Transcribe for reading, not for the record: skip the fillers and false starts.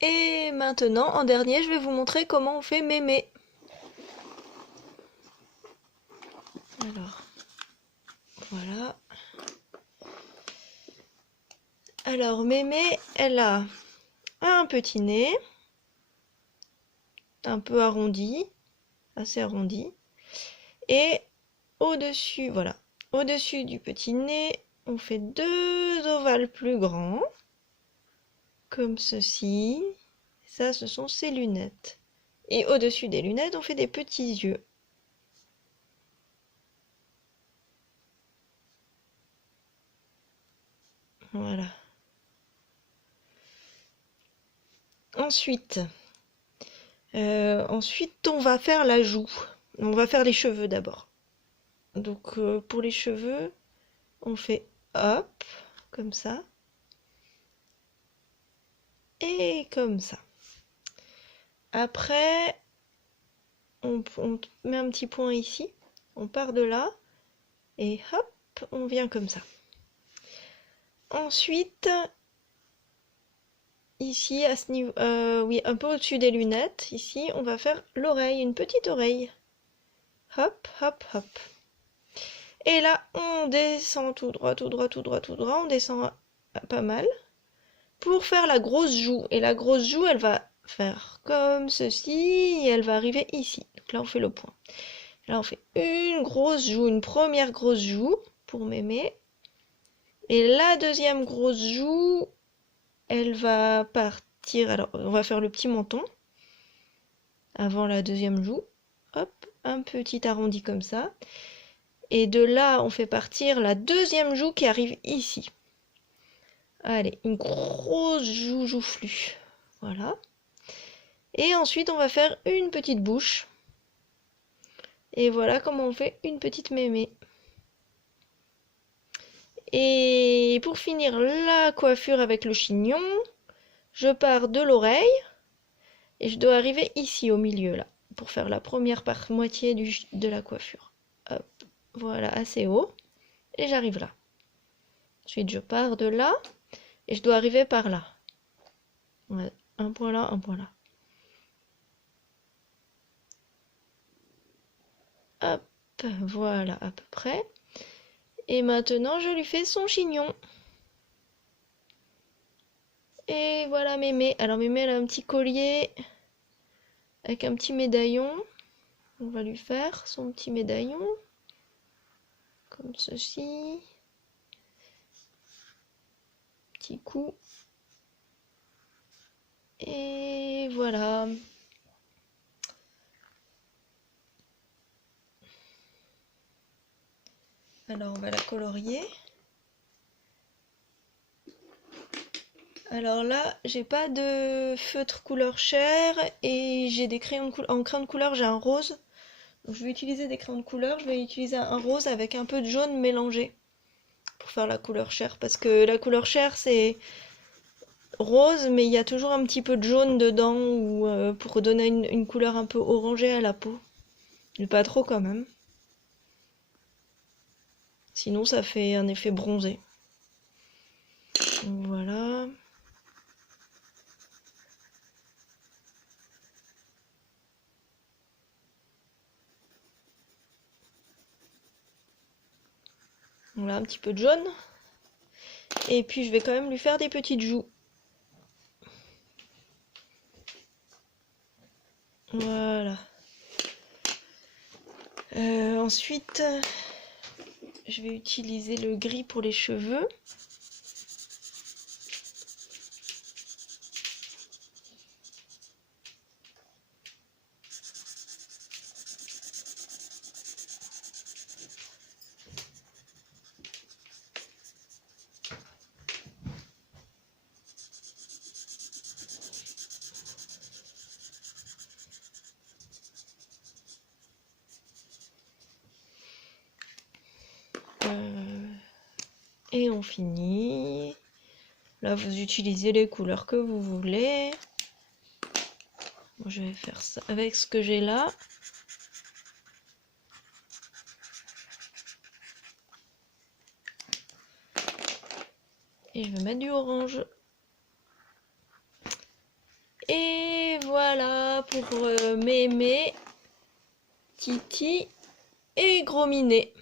Et maintenant, en dernier, je vais vous montrer comment on fait mémé. Alors, voilà. Alors, mémé, elle a un petit nez, un peu arrondi, assez arrondi. Et au-dessus, voilà, au-dessus du petit nez, on fait deux ovales plus grands, comme ceci. Ça, ce sont ses lunettes. Et au-dessus des lunettes, on fait des petits yeux. Voilà. Ensuite, ensuite, on va faire la joue. On va faire les cheveux d'abord. Donc, pour les cheveux, on fait hop, comme ça, et comme ça. Après, on met un petit point ici, on part de là, et hop, on vient comme ça. Ensuite, ici, à ce niveau, oui, un peu au-dessus des lunettes, ici, on va faire l'oreille, une petite oreille. Hop, hop, hop. Et là, on descend tout droit, tout droit, tout droit, tout droit, on descend pas mal, pour faire la grosse joue. Et la grosse joue, elle va faire comme ceci, et elle va arriver ici. Donc là, on fait le point. Là, on fait une grosse joue, une première grosse joue pour mémé. Et la deuxième grosse joue, elle va partir. Alors, on va faire le petit menton avant la deuxième joue. Hop, un petit arrondi comme ça. Et de là, on fait partir la deuxième joue qui arrive ici. Allez, une grosse joue joufflue. Voilà. Et ensuite, on va faire une petite bouche. Et voilà comment on fait une petite mémé. Et pour finir la coiffure avec le chignon, je pars de l'oreille et je dois arriver ici au milieu là pour faire la première moitié de la coiffure. Hop, voilà, assez haut. Et j'arrive là. Ensuite, je pars de là et je dois arriver par là. Ouais, un point là, un point là. Hop, voilà à peu près. Et maintenant, je lui fais son chignon. Et voilà Mémé. Alors Mémé, elle a un petit collier avec un petit médaillon. On va lui faire son petit médaillon. Comme ceci. Petit coup. Et voilà. Alors on va la colorier. Alors là, j'ai pas de feutre couleur chair et j'ai des crayons en crayon de couleur, j'ai un rose. Donc je vais utiliser des crayons de couleur, je vais utiliser un rose avec un peu de jaune mélangé pour faire la couleur chair parce que la couleur chair c'est rose mais il y a toujours un petit peu de jaune dedans ou pour donner une couleur un peu orangée à la peau. Mais pas trop quand même. Sinon ça fait un effet bronzé. Donc voilà. Voilà un petit peu de jaune. Et puis je vais quand même lui faire des petites joues. Voilà. Ensuite, je vais utiliser le gris pour les cheveux. Et on finit. Là, vous utilisez les couleurs que vous voulez. Moi, je vais faire ça avec ce que j'ai là. Et je vais mettre du orange. voilà pour Mémé, Titi et Gros Minet.